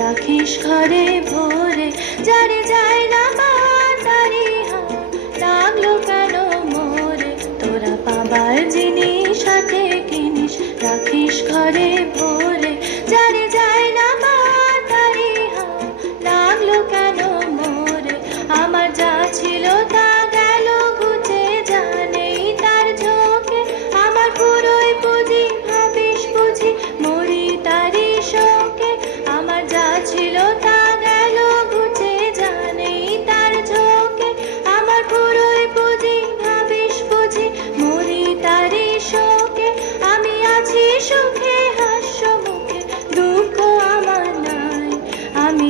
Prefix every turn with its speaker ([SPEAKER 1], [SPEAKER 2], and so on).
[SPEAKER 1] রাখিস ঘরে ভরে যারে যায় না